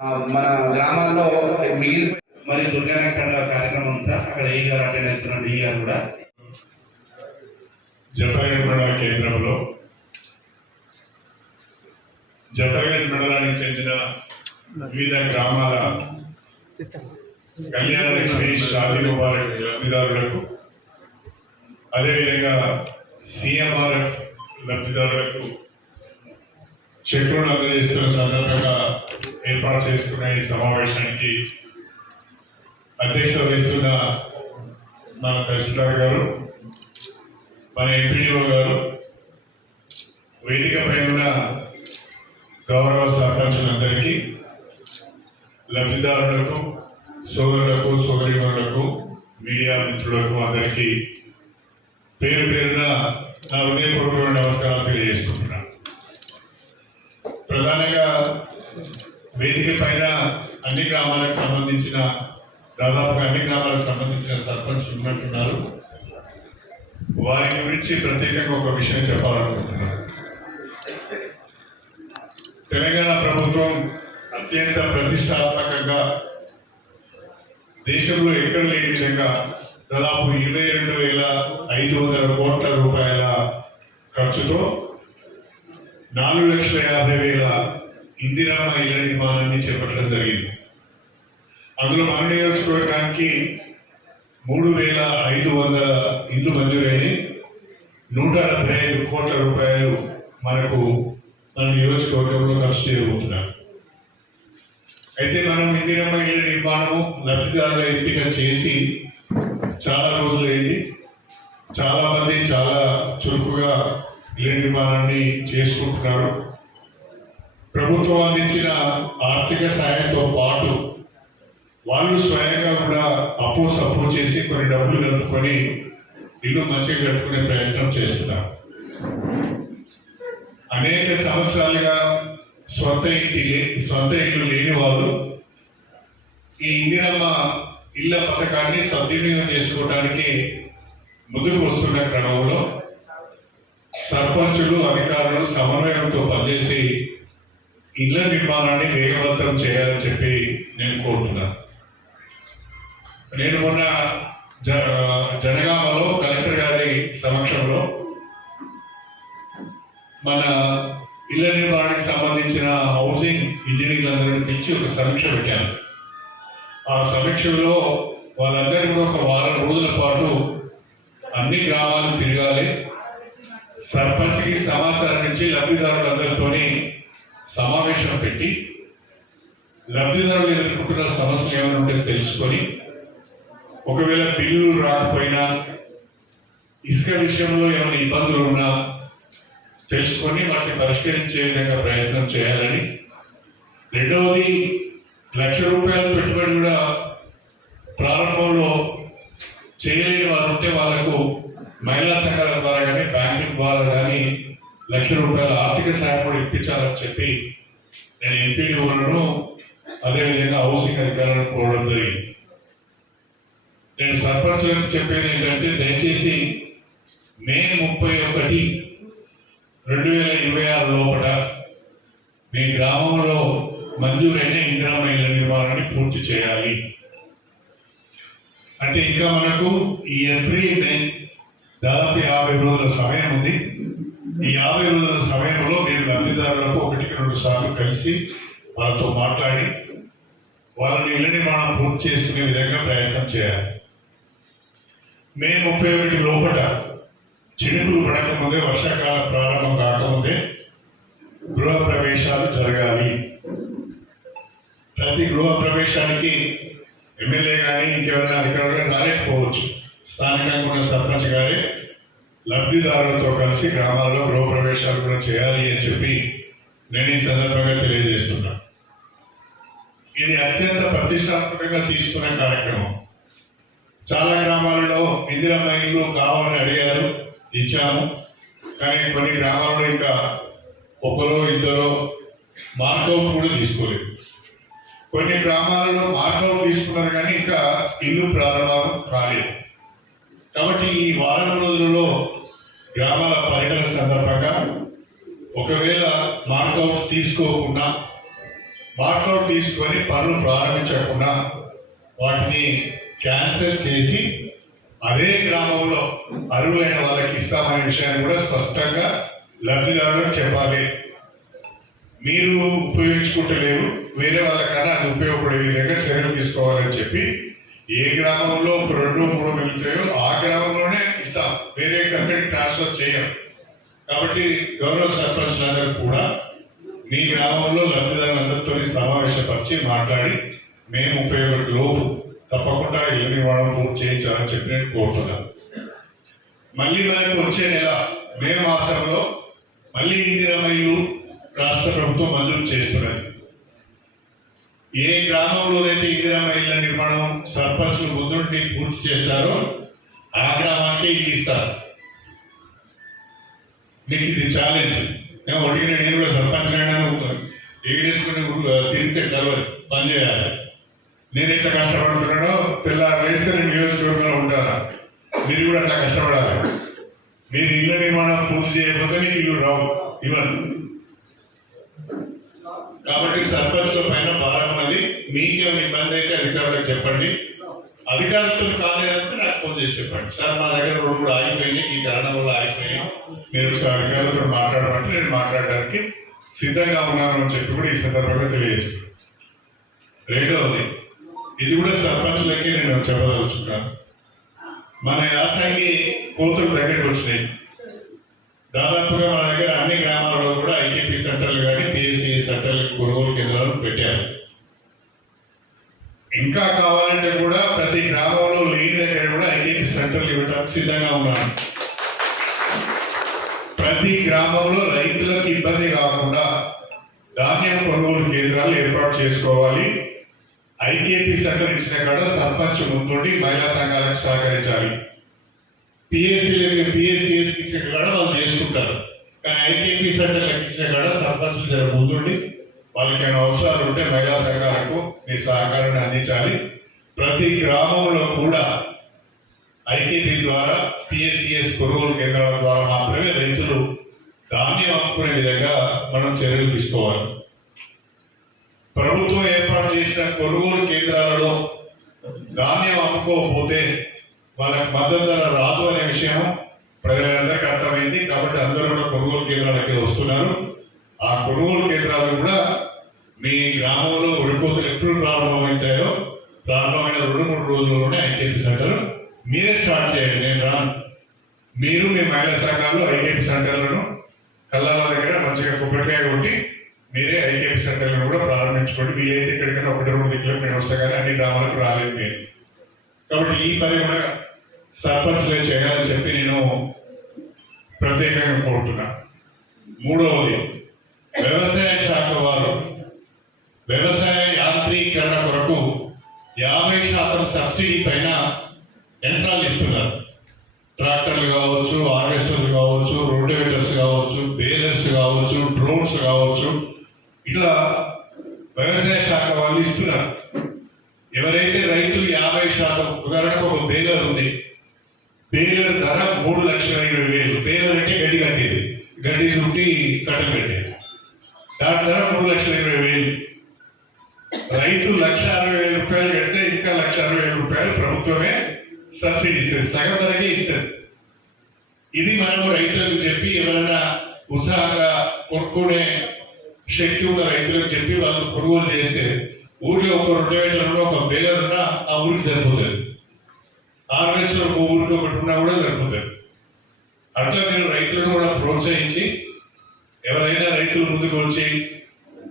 మన గ్రామాల్లో మిగిలి మరి దుర్గానకండ కార్యక్రమం సార్ అక్కడ ఏ గారు అటెండ్ అవుతున్నాడు ఈ గారు కూడా జఫర్గఢ్ మండల కేంద్రంలో జఫర్గఢ్ మండలానికి చెందిన వివిధ గ్రామాల కళ్యాణ లక్ష్మి షాదీ ముబారక్ లబ్ధిదారులకు అదేవిధంగా సిఎంఆర్ఎఫ్ లబ్ధిదారులకు చెక్కులను అందజేస్తున్న సందర్భంగా ఏర్పాటు చేసుకున్న ఈ సమావేశానికి అధ్యక్షత వహిస్తున్న మన తహసీల్దార్ గారు, మన ఎంపీడీఓ గారు, వేదికపై ఉన్న గౌరవ సర్పంచులందరికీ, లబ్ధిదారులకు, సోదరులకు, సోదరీమణులకు, మీడియా మిత్రులకు అందరికీ పేరు పేరున నా హృదయపూర్వక నమస్కారాలు తెలియజేసుకుంటున్నాను. ప్రధానంగా వేదిక పైన అన్ని గ్రామాలకు సంబంధించిన దాదాపుగా అన్ని గ్రామాలకు సంబంధించిన సర్పంచ్ ఉన్నట్టున్నారు. వారి గురించి ప్రత్యేకంగా ఒక విషయం చెప్పాలనుకుంటున్నాను. తెలంగాణ ప్రభుత్వం అత్యంత ప్రతిష్టాత్మకంగా దేశంలో ఎక్కడ లేని విధంగా దాదాపు 22,500 కోట్ల రూపాయల ఖర్చుతో 4,50,000 ఇందిరమ్మ ఇళ్ల నిర్మాణాన్ని చేపట్టడం జరిగింది. అందులో మన నియోజకవర్గానికి 3,500 ఇళ్లు మంజూరైన 175 కోట్ల రూపాయలు మనకు మన నియోజకవర్గంలో ఖర్చు చేయబోతున్నారు. అయితే మనం ఇందిరమ్మ ఇళ్ల నిర్మాణము లబ్ధిదారుల ఎంపిక చేసి చాలా రోజులైంది. చాలా మంది చాలా చురుకుగా ఇళ్ల నిర్మాణాన్ని చేసుకుంటున్నారు. ప్రభుత్వం అందించిన ఆర్థిక సాయంతో పాటు వాళ్ళు స్వయంగా కూడా అప్పు చేసి కొన్ని డబ్బులు కలుపుకొని ఇల్లు మంచిగా కట్టుకునే ప్రయత్నం చేస్తున్నారు. అనేక సంవత్సరాలుగా సొంత ఇల్లు లేని వాళ్ళు ఈ ఇందిరమ్మ ఇళ్ల పథకాన్ని సద్వినియోగం చేసుకోవడానికి ముందుకు వస్తున్న క్రమంలో సర్పంచులు, అధికారులు సమన్వయంతో పనిచేసి ఇళ్ల నిర్మాణాన్ని వేగవంతం చేయాలని చెప్పి నేను కోరుతున్నాను. నేను మొన్న జనగామలో కలెక్టర్ గారి సమక్షంలో మన ఇళ్ల నిర్మాణానికి సంబంధించిన హౌసింగ్ ఇంజనీర్లందరినీ పిలిచి ఒక సమీక్ష పెట్టాను. ఆ సమీక్షలో వాళ్ళందరికీ కూడా ఒక వారం రోజుల పాటు అన్ని గ్రామాలు తిరగాలి, సర్పంచ్కి సమాచారం ఇచ్చి లబ్ధిదారులందరితో సమావేశం పెట్టి లబ్ధిదారులు ఎదుర్కొంటున్న సమస్యలు ఏమైనా ఉంటే తెలుసుకొని, ఒకవేళ బిల్లులు రాకపోయినా, ఇసుక విషయంలో ఏమైనా ఇబ్బందులు ఉన్నా తెలుసుకొని వాటిని పరిష్కరించే విధంగా ప్రయత్నం చేయాలని. రెండవది, ₹1,00,000 పెట్టుబడి కూడా ప్రారంభంలో చేయలేని వారు ఉంటే వాళ్లకు మహిళా సంఘాల ద్వారా కానీ బ్యాంకింగ్ ద్వారా కానీ ₹1,00,000 ఆర్థిక సాయం కూడా ఇప్పించాలని చెప్పి నేను ఎంపీడీఓలను అదేవిధంగా హౌసింగ్ అధికారులను కోరడం జరిగింది. నేను సర్పంచులకు చెప్పేది ఏంటంటే, దయచేసి మే 31, 2026 లోపల మీ గ్రామంలో మంజూరైన ఇందిరమ్మ ఇళ్ల నిర్మాణాన్ని పూర్తి చేయాలి. అంటే ఇంకా మనకు ఈ ఏప్రిల్, మే దాదాపు 50 రోజుల సమయం ఉంది. ఈ 50 రోజుల సమయంలో మీరు లబ్ధిదారులకు 1-2 సార్లు కలిసి వాళ్ళతో మాట్లాడి వాళ్ళని ఇళ్ల నిర్మాణం పూర్తి చేసుకునే విధంగా ప్రయత్నం చేయాలి. మే 31 లోపల చినుకులు పడకముందే, వర్షాకాలం ప్రారంభం కాకముందే గృహ ప్రవేశాలు జరగాలి. ప్రతి గృహ ప్రవేశానికి ఎమ్మెల్యే కానీ ఇంకెవరైనా అధికారులు రాలేకపోవచ్చు. స్థానికంగా ఉన్న సర్పంచ్ గారే లబ్ధిదారులతో కలిసి గ్రామాల్లో గృహ ప్రవేశాలు కూడా చేయాలి అని చెప్పి నేను ఈ సందర్భంగా తెలియజేస్తున్నా. ఇది అత్యంత ప్రతిష్టాత్మకంగా తీసుకున్న కార్యక్రమం. చాలా గ్రామాలలో ఇందిరమ్మ ఇల్లు కావాలని అడిగారు, ఇచ్చాము. కానీ కొన్ని గ్రామాల్లో ఇంకా 1-2 మార్కౌట్ కూడా తీసుకోలేదు. కొన్ని గ్రామాలలో మార్కౌట్ తీసుకున్నారు కానీ ఇంకా ఇల్లు ప్రారంభం కాలేదు. కాబట్టి ఈ వారం రోజులలో గ్రామాల పర్యటన సందర్భంగా ఒకవేళ మార్కౌట్ తీసుకోకుండా మార్కౌట్ తీసుకొని పనులు ప్రారంభించకుండా వాటిని క్యాన్సిల్ చేసి అదే గ్రామంలో అర్హులైన వాళ్ళకి ఇస్తామనే విషయాన్ని కూడా స్పష్టంగా లబ్ధిదారులకు చెప్పాలి. మీరు ఉపయోగించుకుంటలేరు, వేరే వాళ్ళకన్నా అది ఉపయోగపడే విధంగా చర్యలు తీసుకోవాలని చెప్పి ఏ గ్రామంలో 2-3 మిగులుతాయో ఆ గ్రామంలోనే ఇస్తాం, వేరే కంపెనీకి ట్రాన్స్ఫర్ చేయం. కాబట్టి గౌరవ సర్పంచ్లందరూ కూడా మీ గ్రామంలో లబ్ధిదారులందరితో సమావేశపరిచి మాట్లాడి మేము 31 లోపు తప్పకుండా ఇల్లు నిర్మాణం పూర్తి చేయించాలని చెప్పి నేను కోరుతున్నాను. మళ్ళీ మనకు వచ్చే నెల మే మాసంలో మళ్ళీ ఇందిరమ్మ ఇల్లు రాష్ట్ర ప్రభుత్వం మంజూరు చేస్తున్నది. ఏ గ్రామంలోనైతే ఇందిరమ్మ ఇళ్ల నిర్మాణం సర్పంచ్లు ముందుండి పూర్తి చేస్తారో ఆ గ్రామానికి ఇల్లు ఇస్తారు. మీకు ఇది ఛాలెంజ్. నేను అడిగిన నేను కూడా సర్పంచ్ అయినా ఏడేసుకుని తిరిగితే కలవదు, పని చేయాలి. నేను ఎట్లా కష్టపడుతున్నానో వేస్తే నియోజకవర్గంలో ఉంటారా, మీరు కూడా అట్లా కష్టపడాలి. మీరు ఇళ్ల నిర్మాణం పూర్తి చేయకపోతే మీకు ఇల్లు రావు ఇవ్వను. కాబట్టి సర్పంచ్ల పైన భారం ఉన్నది. మీకేమైనా ఇబ్బంది అయితే అధికారులకు చెప్పండి. అధికారులతో కాలేదంటే నాకు ఫోన్ చేసి చెప్పండి, సార్ మా దగ్గర 2 ఆగిపోయినాయి, ఈ కారణం వల్ల ఆగిపోయినాయి, మీరు అధికారులతో మాట్లాడమంటే నేను మాట్లాడడానికి సిద్ధంగా ఉన్నాను అని చెప్పి కూడా ఈ సందర్భంగా తెలియజేస్తున్నాను. రెండవది, ఇది కూడా సర్పంచ్లకి నేను చెప్పదలుచుకున్నాను. మన యాసంగి కోతులు దగ్గరికి వచ్చినాయి. దాదాపుగా మన దగ్గర అన్ని గ్రామాల్లో కూడా ఐటీపీ సెంటర్లు కానీ పిఎస్సి సెంటర్లు కొనుగోలు కేంద్రాలు పెట్టారు. ఇంకా కావాలంటే కూడా ప్రతి గ్రామంలో లేని దగ్గర కూడా ఐటీపీ సెంటర్లు ఇవ్వడానికి సిద్ధంగా ఉన్నాను. ప్రతి గ్రామంలో రైతులకు ఇబ్బంది కాకుండా ధాన్యం కొనుగోలు కేంద్రాలు ఏర్పాటు చేసుకోవాలి. ఐటీపీ సెంటర్ ఇచ్చిన కాడ సర్పంచ్ ముందుండి మహిళా సంఘాలకు సహకరించాలి. పిఎస్సిఎస్ ఇచ్చిన కాడ వాళ్ళు చేసుకుంటారు, కానీ ఐటీపీ సెంటర్ ఇచ్చిన కాడ సర్పంచ్ ముందుండి వాళ్ళకి ఏమైనా అవసరాలు ఉంటే మహిళా సంఘాలకు మీ సహకారాన్ని అందించాలి. ప్రతి గ్రామంలో కూడా ఐటీపీ ద్వారా పిఎస్సిఎస్ కొనుగోలు కేంద్రాల ద్వారా మాత్రమే రైతులు ధాన్యం అమ్ముకునే విధంగా మనం చర్యలు తీసుకోవాలి. ప్రభుత్వం ఏర్పాటు చేసిన కొనుగోలు కేంద్రాలలో ధాన్యం అమ్ముకోకపోతే వాళ్ళకి మద్దతు ధర రాదు అనే విషయం ప్రజలందరికీ అర్థమైంది. కాబట్టి అందరూ కూడా కొనుగోలు కేంద్రాలకి వస్తున్నారు. ఆ కొనుగోలు కేంద్రాలు కూడా మీ గ్రామంలో ఉడిపోతలు ఎప్పుడు ప్రారంభమవుతాయో ప్రారంభమైన 2-3 రోజుల్లోనే ఐటీపీ సెంటర్ మీరే స్టార్ట్ చేయండి, నేను రాను. మీరు మీ మహిళా సంఘాల్లో ఐటీపీ సెంటర్లను కల్లాల దగ్గర మంచిగా కొబ్బరికాయ కొట్టి మీరే ఐటీపీ సెంటర్లను కూడా ప్రారంభించుకోండి. మీరైతే ఇక్కడికైనా 1-2 దిక్కులకు నేను వస్తా కానీ అన్ని గ్రామాలకు రాలేదు మీరు. కాబట్టి ఈ పని కూడా సర్పంచ్లే చేయాలని చెప్పి నేను ప్రత్యేకంగా కోరుతున్నా. మూడవది, వ్యవసాయ శాఖ వారు వ్యవసాయ యాంత్రీకరణ కొరకు 50% సబ్సిడీ పైన యంత్రాలు ఇస్తున్నారు. ట్రాక్టర్లు కావచ్చు, హార్వెస్టర్లు కావచ్చు, రోటివేటర్స్ కావచ్చు, బేలర్స్ కావచ్చు, డ్రోన్స్ కావచ్చు, ఇట్లా వ్యవసాయ శాఖ వాళ్ళు ఇస్తున్నారు. ఎవరైతే రైతులు 50%, ఉదాహరణకు ఒక బేలర్ ఉంది, బేలర్ ధర 3,20,000. బేలర్ అంటే గడ్డి కట్టేది, గడ్డి చుట్టి కట్టలు కట్టేది, దాని ధర 3,20,000. రైతు 1,60,000 కడితే ఇంకా 1,60,000 ప్రభుత్వమే సబ్సిడీ ఇస్తుంది, సగం ధరకే ఇస్తుంది. ఇది మనం రైతులకు చెప్పి ఎవరైనా ఉత్సాహంగా కొనుక్కునే శక్తి ఉన్న రైతులకు చెప్పి వాళ్ళు కొనుగోలు చేస్తే ఊరిలో ఒక రోటివేటర్లో ఒక బేలర్ ఉన్నా ఆ ఊరికి సరిపోతుంది, హార్వెస్టర్ ఒక ఊరికి ఒకటి ఉన్నా కూడా సరిపోతుంది. అట్లా మీరు రైతులను కూడా ప్రోత్సహించి ఎవరైనా రైతులు ముందుకు వచ్చి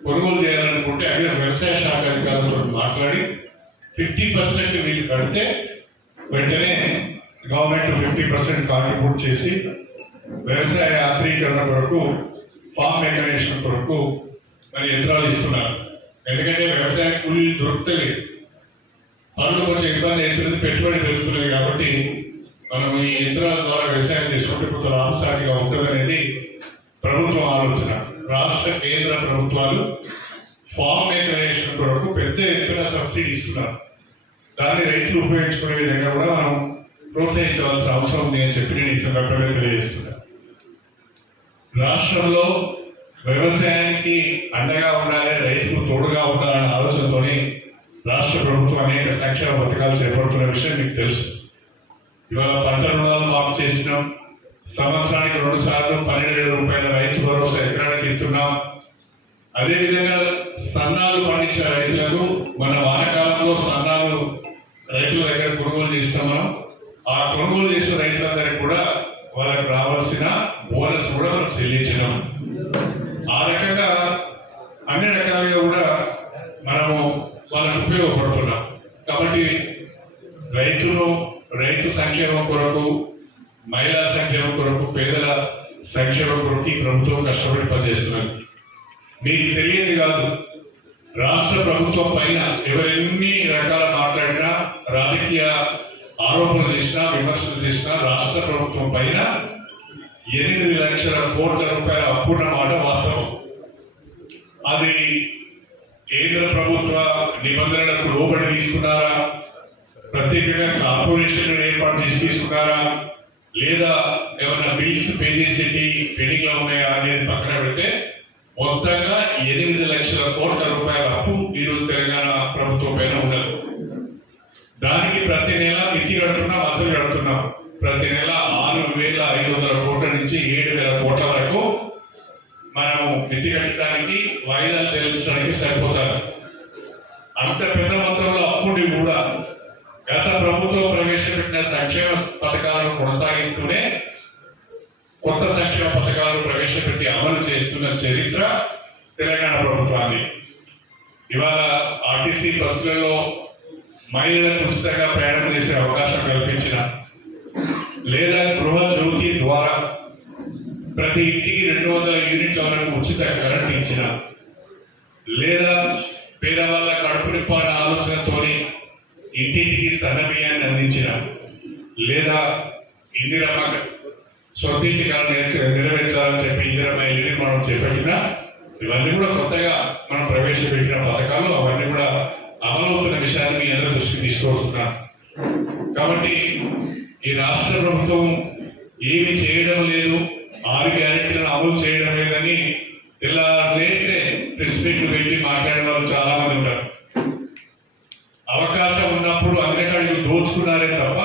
కొనుగోలు చేయాలనుకుంటే అక్కడ వ్యవసాయ శాఖ అధికారులతో మాట్లాడి 50% వీళ్ళు కడితే వెంటనే గవర్నమెంట్ 50% కాంట్రిబ్యూట్ చేసి వ్యవసాయ యాంత్రీకరణ కొరకు, ఫామ్ మెకనైజేషన్ కొరకు మరి యంత్రాలు ఇస్తున్నారు. ఎందుకంటే వ్యవసాయ కూలీలు దొరుకుతలేదు, పనులు కొంచెం ఇబ్బంది అవుతుంది, పెట్టుబడి పెరుగుతున్నది. కాబట్టి మనం ఈ యంత్రాల ద్వారా వ్యవసాయం చేసుకుంటే కొంత లాభసాటిగా ఉంటుందనేది ప్రభుత్వం ఆలోచన. రాష్ట్ర కేంద్ర ప్రభుత్వాలు ఫామ్ మెకనైజేషన్ కొరకు పెద్ద ఎత్తున సబ్సిడీ ఇస్తున్నారు. దాన్ని రైతులు ఉపయోగించుకునే విధంగా కూడా మనం ప్రోత్సహించవలసిన అవసరం ఉంది అని చెప్పి నేను ఈ సందర్భంగా తెలియజేస్తున్నాను. రాష్ట్రంలో వ్యవసాయానికి అండగా ఉండాలి, రైతుకు తోడుగా ఉండాలనే ఆలోచనతోని రాష్ట్ర ప్రభుత్వం అనేక సంక్షేమ పథకాలు చేపడుతున్న విషయం మీకు తెలుసు. ఇవాళ పంట రుణాలు మాఫ్ చేసినాం, సంవత్సరానికి 2 సార్లు 12,000 రూపాయల రైతు భరోసా ఎకరానికి ఇస్తున్నాం. అదేవిధంగా సన్నాలు పండించే రైతులకు మన వానాకాలంలో సన్నాలు రైతుల దగ్గర కొనుగోలు చేస్తున్నాం. ఆ కొనుగోలు చేసిన రైతులందరికీ కూడా వాళ్ళకి రావాల్సిన బోనస్ కూడా మనం చెల్లించినాం. ఆ రకంగా అన్ని రకాలుగా కూడా మనము వాళ్ళకు ఉపయోగపడుతున్నాం. కాబట్టి రైతు సంక్షేమం కొరకు, మహిళా సంక్షేమం కొరకు, పేదల సంక్షేమం కొరకు ఈ ప్రభుత్వం కష్టపడి పనిచేస్తున్నది. మీకు తెలియదు కాదు, రాష్ట్ర ప్రభుత్వం పైన ఎవరెన్ని రకాల మాట్లాడినా, రాజకీయ ఆరోపణలు చేసినా, విమర్శలు చేసినా రాష్ట్ర ప్రభుత్వం పైన 8 లక్షల కోట్ల రూపాయల అప్పున్న మాట వాస్తవం. అది కేంద్ర ప్రభుత్వ నిబంధనలకు లోబడి తీసుకున్నారా, ప్రత్యేకంగా కార్పొరేషన్ ఏర్పాటు చేసి తీసుకున్నారా, లేదా ఏమైనా బిల్స్ పే చేసేటి పెండింగ్ లో ఉన్నాయా అనేది పక్కన పెడితే మొత్తంగా 8 లక్షల కోట్ల రూపాయల అప్పు ఈరోజు తెలంగాణ ప్రభుత్వం పైన ఉండదు. దానికి ప్రతి నెల మితి కడుతున్నాం, అసలు కడుతున్నాం. ప్రతి నెల 6,500 కోట్ల నుంచి 7,000 కోట్ల వరకు మనము మితి కట్టడానికి, వాయిదాలు చెల్లించడానికి సరిపోతారు. అంత పెద్ద మొత్తంలో అప్పుని కూడా గత ప్రభుత్వం ప్రవేశపెట్టిన సంక్షేమ పథకాలను కొనసాగిస్తూనే కొత్త సంక్షేమ పథకాలు ప్రవేశపెట్టి అమలు చేస్తున్న చరిత్ర తెలంగాణ ప్రభుత్వాన్ని. ఇవాళ ఆర్టీసీ బస్సులలో మహిళలకు ఉచితంగా ప్రయాణం చేసే అవకాశం కల్పించిన, లేదా గృహ జ్యోతి ద్వారా ప్రతి ఇంటికి 200 యూనిట్ల వరకు ఉచిత కరెంట్ ఇచ్చిన, లేదా పేదవాళ్ళ కడుపు నింపాలనే ఆలోచనతోని ఇంటింటికి సన్నబియ్యాన్ని అందించిన, లేదా ఇందిరమ్మ సొంతింటి కళ నెరవేర్చాలని చెప్పి ఇందిరమ్మ ఇల్లు నిర్మాణం చేపట్టిన, ఇవన్నీ కూడా కొత్తగా మనం ప్రవేశపెట్టిన పథకాలు. అవన్నీ కూడా అమలవుతున్న విషయాన్ని మీ అందరూ దృష్టికి తీసుకొస్తున్నాం. కాబట్టి ఈ రాష్ట్ర ప్రభుత్వం ఏమి చేయడం లేదు, 6 గ్యారెంటీలను అమలు చేయడం లేదని ఇలా లేస్తే ప్రెస్ మీట్లు పెట్టి మాట్లాడే వాళ్ళు చాలా మంది ఉంటారు. అవకాశం ఉన్నప్పుడు అమెరికాలు దోచుకున్నారే తప్ప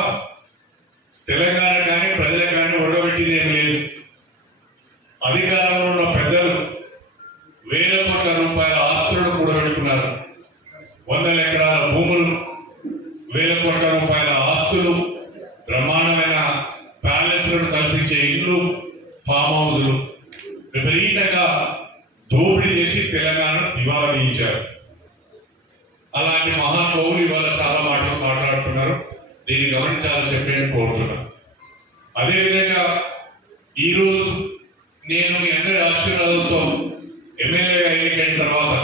తెలంగాణ కానీ ప్రజలకు కానీ ఒడబెట్టింది ఏం లేదు. అధికారంలో ఉన్న పెద్దలు వేల కోట్ల రూపాయల ఆస్తులను కూడబెట్టుకున్నారు. 100 ఎకరాల భూములు, వేల కోట్ల రూపాయల ఆస్తులు, బ్రహ్మాండమైన ప్యాలెస్లను కల్పించే ఇల్లు, ఫామ్ హౌజులు విపరీతంగా దోపిడీ చేసి తెలంగాణను దివాలా తీయించారు. అలాంటి మహానుభావులు ఇవాళ చాలా మాటలు మాట్లాడుతున్నారు. దీన్ని గమనించాలని చెప్పి నేను కోరుతున్నాను. అదేవిధంగా ఈరోజు నేను మీ అందరి ఆశీర్వాదంతో ఎమ్మెల్యేగా ఎన్నికైన తర్వాత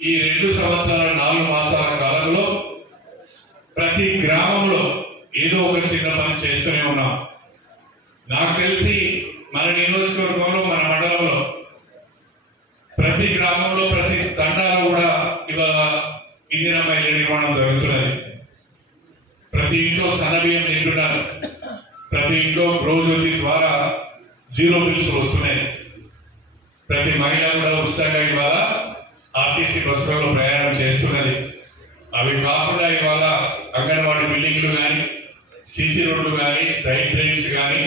ఈ 2 సంవత్సరాల 4 మాసాల కాలంలో ప్రతి గ్రామంలో ఏదో ఒక చిన్న పని చేస్తూనే ఉన్నాం. నాకు తెలిసి మన నియోజకవర్గంలో, మన మండలంలో ప్రతి గ్రామంలో, ప్రతి తండాలో కూడా ఇవాళ ఇందిరమ్మ ఇల్లు నిర్మాణం జరుగుతున్నది. ప్రతి ఇంట్లో సన్నబియ్యం నిండున్నారు. ప్రతి ఇంట్లో గృహజ్యోతి ద్వారా 0 బిల్స్ వస్తున్నాయి. ప్రతి మహిళ కూడా ఉచితంగా ఇవాళ ఆర్టీసీ బస్సులలో ప్రయాణం చేస్తున్నది. అవి కాకుండా ఇవాళ అంగన్వాడీ బిల్డింగ్లు కానీ, సీసీ రోడ్లు కానీ, సైడ్ డ్రైన్స్ కానీ,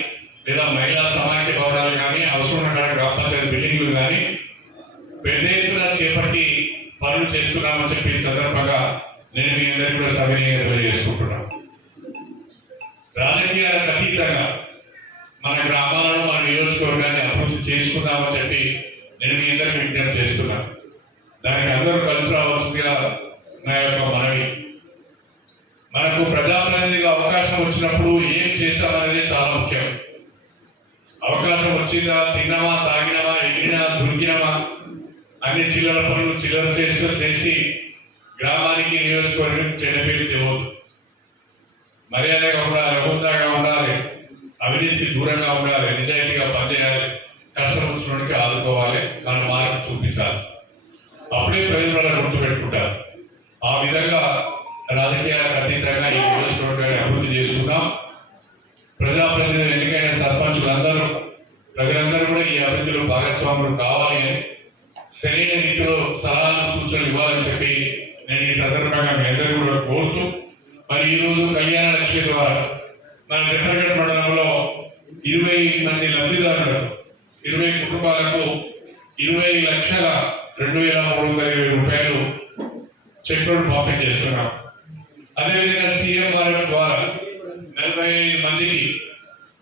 లేదా మహిళా సమాఖ్య భవనాలు కానీ, అవసరం ఉన్న గ్రామ పంచాయతీ బిల్డింగ్లు కానీ పెద్ద ఎత్తున చేపట్టి పనులు చేస్తున్నామని చెప్పి ఈ సందర్భంగా నేను మీ అందరికీ కూడా సవినయంగా తెలియజేసుకుంటున్నాను. రాజకీయాలకు అతీతంగా మన గ్రామాలను, మన నియోజకవర్గాన్ని అభివృద్ధి చేసుకుందామని చెప్పి నేను మీ అందరికీ విజ్ఞప్తి చేస్తున్నాను. దానికి అందరూ కలిసి రావాల్సిందిగా నా యొక్క మనవి. మనకు ప్రజాప్రతినిధిగా అవకాశం వచ్చినప్పుడు ఏం చేస్తామనేది చాలా ముఖ్యం. అవకాశం వచ్చిందా, తిన్నామా, తాగినామా, ఎగిరినా, దురికినామా అన్ని చిల్లర పనులు చిల్లర చేసి గ్రామానికి, నియోజకవర్గం చెడపేరు తెవద్దు. మర్యాదగా ఉండాలి, హోదాగా ఉండాలి, అవినీతికి దూరంగా ఉండాలి, నిజాయితీగా పనిచేయాలి, కష్టం వచ్చినోడికి ఆదుకోవాలి, మన మార్గం చూపించాలి. అప్పుడే ప్రజలు గుర్తుపెట్టుకుంటారు. ఆ విధంగా రాజకీయాలకు అతీతంగా ఈ నియోజకవర్గాన్ని అభివృద్ధి చేసుకుందాం. ప్రజాప్రతినిధులు, ఎన్నికైన సర్పంచులందరూ ప్రజలందరూ కూడా ఈ అభివృద్ధిలో భాగస్వాములు కావాలి అని సరైన రీతిలో సలహాలు సూచనలు ఇవ్వాలని చెప్పి నేను ఈ సందర్భంగా మీ అందరూ కూడా కోరుతూ మరి ఈరోజు కళ్యాణ లక్ష్మి ద్వారా మన జఫర్గఢ్ మండలంలో 20 మంది లబ్ధిదారులకు 20 కుటుంబాలకు 20,02,320 రూపాయలు చెక్కులు పంపిణీ చేస్తున్నాం. అదేవిధంగా సీఎంఆర్ఎఫ్ ద్వారా 45 మందికి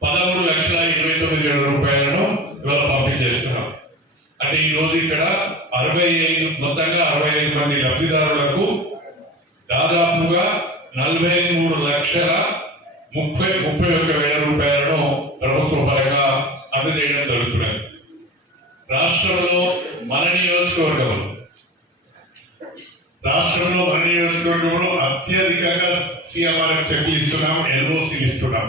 13,29,000 రూపాయలను ఇవాళ పంపిణీ చేస్తున్నాం. అంటే ఈ రోజు ఇక్కడ 65 మంది లబ్ధిదారులకు దాదాపుగా 43,31,000 రూపాయలను ప్రభుత్వ పరంగా అందజేయడం జరుగుతున్నది. రాష్ట్రంలో మన నియోజకవర్గంలో అత్యధికంగా సీఎంఆర్ఎఫ్ చెక్లు ఇస్తున్నాం, ఎల్ఓసీలు ఇస్తున్నాం.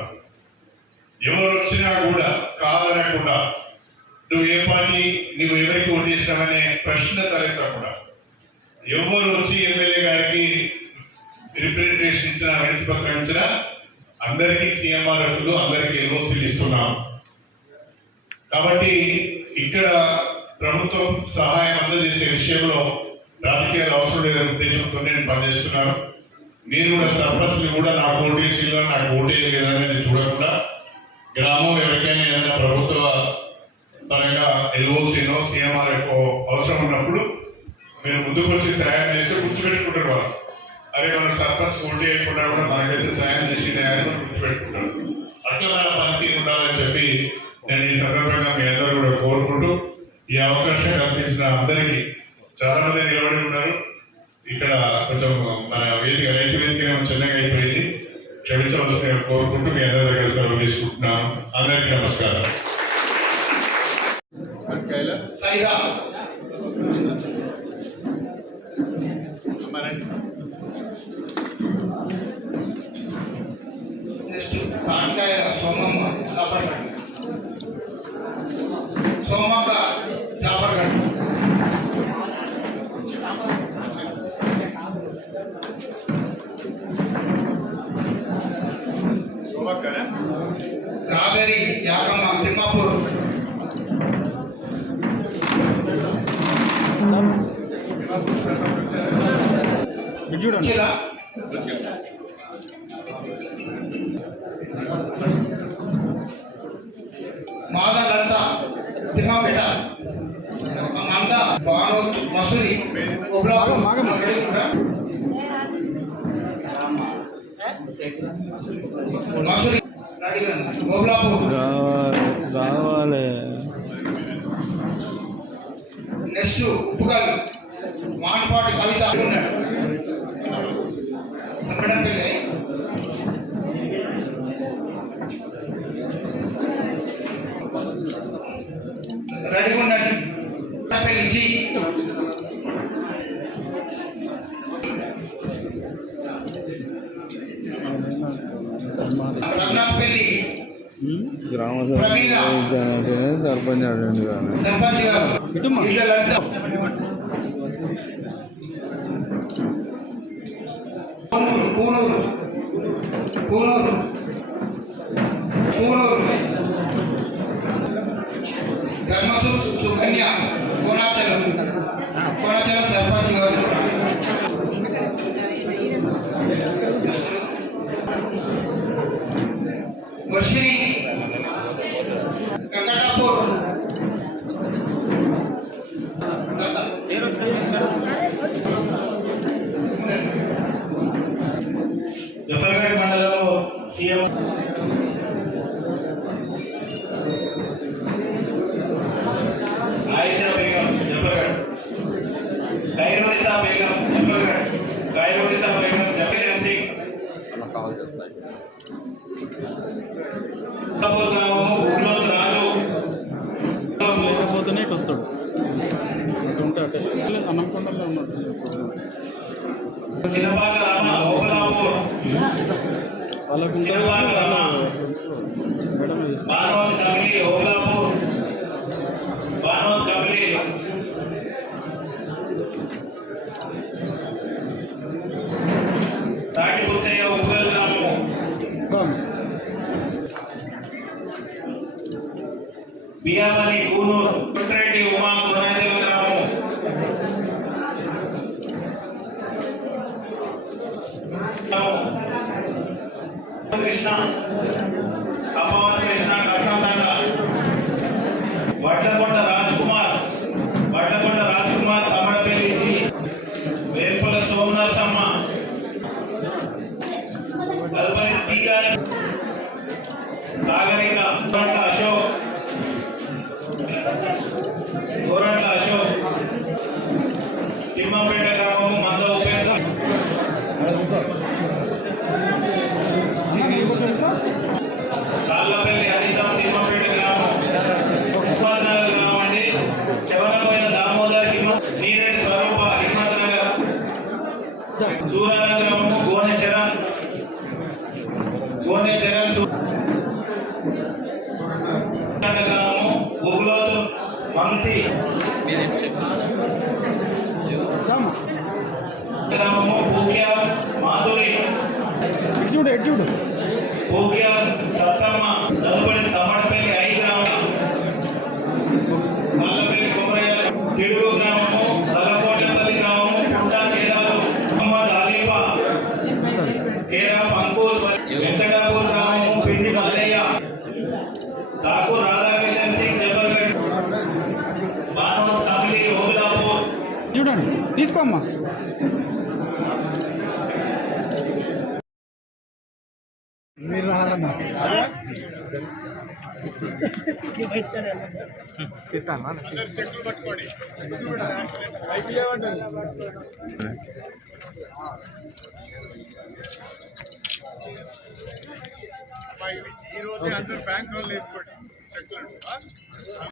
ఎవరు వచ్చినా కూడా కాదనకుండా నువ్వు ఏ పార్టీ, నువ్వు ఎవరికి ఓటేసినావనే ప్రశ్న తలెత్తకుండా ఎవరు వచ్చి ఎమ్మెల్యే గారికి రిప్రజెంటేషన్ ఇచ్చినా, వినతి పత్రం ఇచ్చినా అందరికీ సీఎంఆర్ఎఫ్లు, అందరికీ ఎల్ఓసీలు ఇస్తున్నాం. కాబట్టి ఇక్కడ ప్రభుత్వం సహాయం అందజేసే విషయంలో రాజకీయాలు అవసరం లేదనే ఉద్దేశంతో నేను పనిచేస్తున్నాను. మీరు కూడా సర్పంచ్ని కూడా నాకు ఓటేసీలో నాకు ఓటేయలేదని చూడకుండా గ్రామం ఎవరికైనా ఏదైనా ప్రభుత్వ పరంగా ఎల్ఓసీనో సీఎంఆర్ఎఫ్ అవసరం ఉన్నప్పుడు మీరు ముందుకు వచ్చి సహాయం చేస్తే గుర్తుపెట్టుకుంటారు వాళ్ళు. అదే మనం సర్పంచ్ ఓటు వేయకుండా కూడా మనకైతే సహాయం చేసింది అని గుర్తుపెట్టుకుంటారు. అట్లా మన పనితీరు ఉండాలని చెప్పి నేను ఈ సందర్భంగా మీ అందరూ కూడా కోరుకుంటూ ఈ అవకాశం కల్పించిన అందరికీ, చాలా మంది నిలబడి ఉన్నారు ఇక్కడ, కొంచెం మన వేదిక రైతు వేదిక చిన్నగా అయిపోయింది, క్షమించవలసిన కోరుకుంటూ మీ అందరి దగ్గర సెలవు తీసుకుంటున్నాను. అందరికీ నమస్కారం. సోమక్క జాఫర్గఢ్, కావేరి యాగమ్మ తిమ్మాపూర్, మాదా లలిత తిమ్మాపేట, మమత బాను మసూరి మసూరి గోబులాపూర్ రావాలి. నెక్స్ట్ ఉప్పుగల్ మాన్పాటి కవిత పెళ్ళి రెడీగా ఉండండి. పెళ్లి రఘునాథ్ పెళ్లి గ్రామ ప్రవీణ సర్పంచ్ అటెండ్ సర్పంచ్ గారు కూనూరు కూనూరు కూనూరు ధర్మసు సుకన్య కోనాచలం సర్పంచ్ గారు వర్షిని కంకటాపూర్ జఫర్గఢ్ మండలంలో సీఎం ఆయిషా బేగం జఫర్గఢ్, గైరునిసా బేగం జఫర్గఢ్, గైరునిసా బేగం జగదీశ్ సింగ్ రాజు లేకపోతేనే వస్తాడు. ఉంటే అటే అనంకొండలో ఉన్నట్టు చిన్నపాక రామ ఓబలాపూర్ వాళ్ళకు చిన్నపాక రామ బానోత్ కమిటీ ఓబలాపూర్ బానోత్ కమిటీ తాటి పుచ్చయ్య ఉగ్గల్ గ్రామము బియ్యమని కూనూరు పుట్రెడ్డి ఉమా గుణాచల గ్రామం కృష్ణ అమ్మవారి కృష్ణ కృష్ణతండ వడ్లకొండ రాజ్ కుమార్ తమడపల్లి వేపుల సోమనరసమ్మ కల్పని తీగారి సాగరిక గోరంట్ల అశోక్ తిమ్మపేట గ్రామం మంద ఉపేంద్ర రాళ్లపల్లి అనితం తిమ్మపేట గ్రామం ఉపాధినగర్ గ్రామం అండి చెవరపోయిన దామోదర్ నీరెడ్డి స్వరూప హిమ్మత్ నగర్ సూరాల గ్రామము గోనె చరణ్ గ్రామము గుగులోతు మంతి గ్రామము పూక్యా మాధురి ఎడ్జుడు పూక్యా సత్తమ్మ తదుపరి తమ్మడపల్లి 5 గ్రామం నల్లపల్లి కొమరయ్య తిడుగు గ్రామము తలకోటపల్లి గ్రామము కుంటా చేరాలు మొహమ్మద్ అలీఫా కేరా పంకూస్ వెంకటాపూర్ గ్రామము పిండి మల్లయ్య ఠాకూర్ రాధాకిషన్ సింగ్ జబర్గఢ్ బానోత్ తమిళి ఓబులాపూర్ చూడండి తీసుకోమ్మా మీరు రావాలమ్మా చెట్లు పట్టుకోండి. ఈ రోజే అందరు బ్యాంక్ లోన్ వేసుకోండి చెట్లు